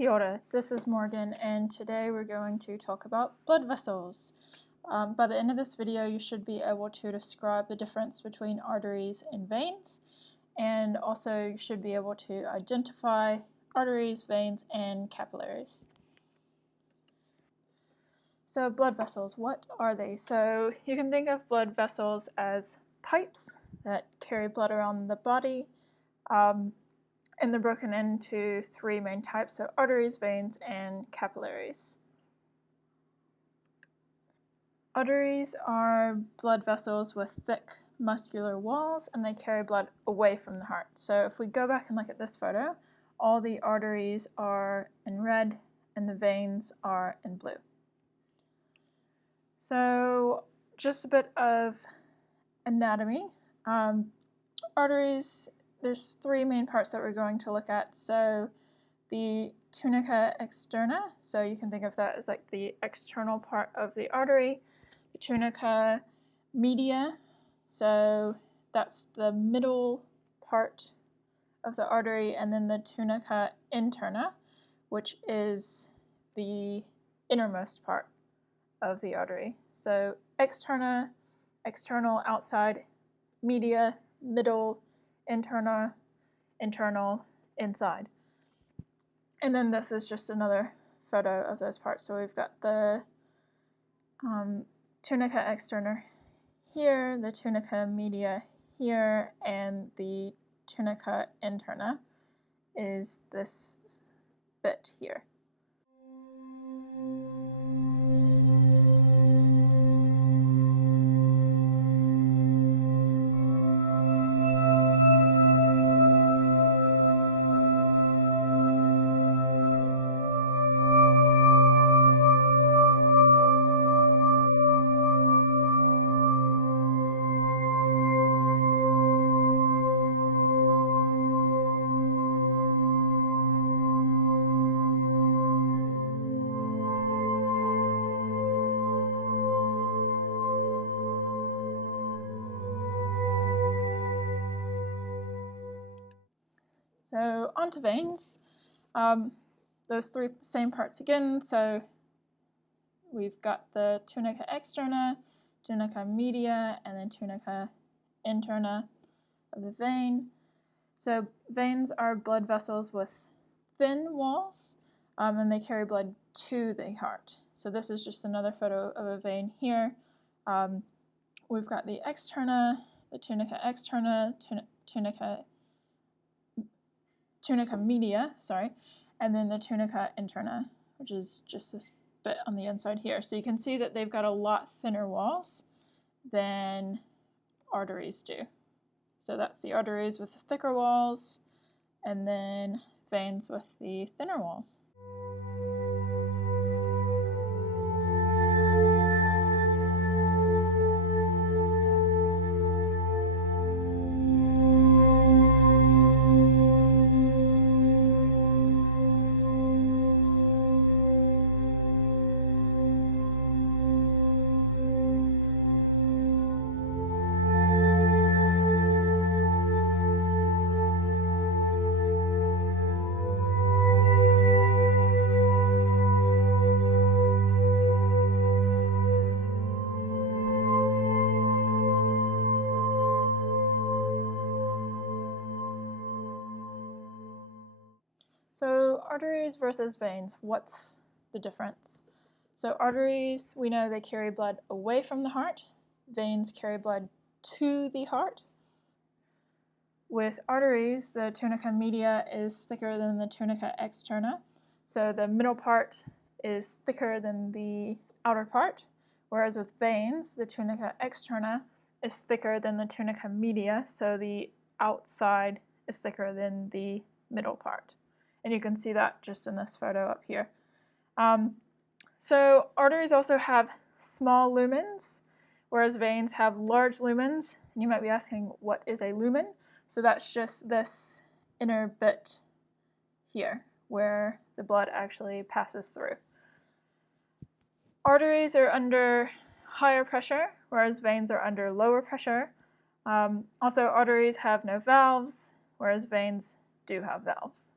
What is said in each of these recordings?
Kia ora, this is Morgan, and today we're going to talk about blood vessels. By the end of this video, you should be able to describe the difference between arteries and veins, and also you should be able to identify arteries, veins, and capillaries. So blood vessels, what are they? So you can think of blood vessels as pipes that carry blood around the body. And they're broken into three main types, so arteries, veins, and capillaries. Arteries are blood vessels with thick muscular walls, and they carry blood away from the heart. So if we go back and look at this photo, all the arteries are in red and the veins are in blue. So just a bit of anatomy. Arteries, there's three main parts that we're going to look at. So the tunica externa, so you can think of that as like the external part of the artery. The tunica media, so that's the middle part of the artery, and then the tunica interna, which is the innermost part of the artery. So externa, external, outside, media, middle, interna, internal, inside. And then this is just another photo of those parts. So we've got the tunica externa here, the tunica media here, and the tunica interna is this bit here. So onto veins, those three same parts again. So we've got the tunica externa, tunica media, and then tunica interna of the vein. So veins are blood vessels with thin walls, and they carry blood to the heart. So this is just another photo of a vein here. We've got the externa, the tunica externa, tunica media, and then the tunica interna, which is just this bit on the inside here. So you can see that they've got a lot thinner walls than arteries do. So that's the arteries with the thicker walls, and then veins with the thinner walls. So arteries versus veins, what's the difference? So arteries, we know they carry blood away from the heart. Veins carry blood to the heart. With arteries, the tunica media is thicker than the tunica externa. So the middle part is thicker than the outer part, whereas with veins, the tunica externa is thicker than the tunica media, so the outside is thicker than the middle part. And you can see that just in this photo up here. So arteries also have small lumens, whereas veins have large lumens. And you might be asking, what is a lumen? So that's just this inner bit here, where the blood actually passes through. Arteries are under higher pressure, whereas veins are under lower pressure. Also, arteries have no valves, whereas veins do have valves.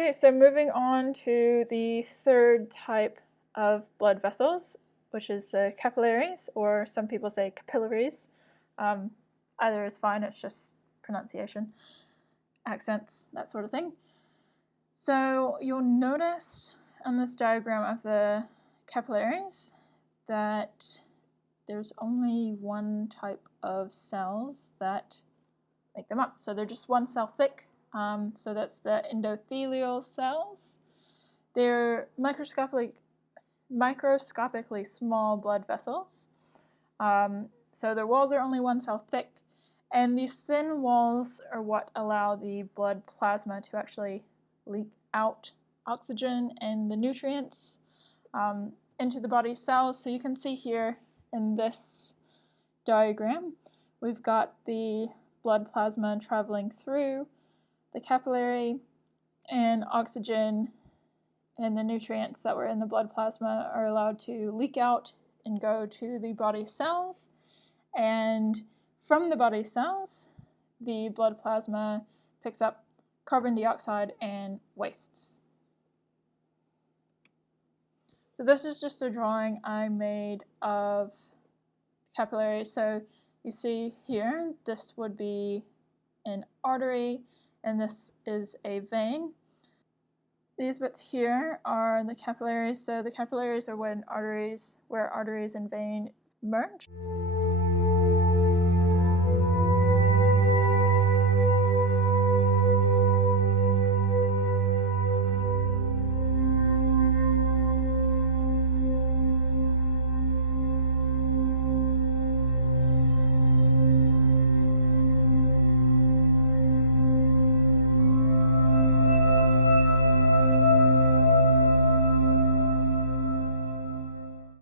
Okay, so moving on to the third type of blood vessels, which is the capillaries, or some people say capillaries. Either is fine, it's just pronunciation, accents, that sort of thing. So you'll notice on this diagram of the capillaries that there's only one type of cells that make them up. So they're just one cell thick. So that's the endothelial cells. They're microscopically small blood vessels. So their walls are only one cell thick. And these thin walls are what allow the blood plasma to actually leak out oxygen and the nutrients into the body cells. So you can see here in this diagram, we've got the blood plasma traveling through the capillary, and oxygen and the nutrients that were in the blood plasma are allowed to leak out and go to the body cells. And from the body cells, the blood plasma picks up carbon dioxide and wastes. So this is just a drawing I made of capillaries. So you see here, this would be an artery, and this is a vein. These bits here are the capillaries. So the capillaries are where arteries and vein merge.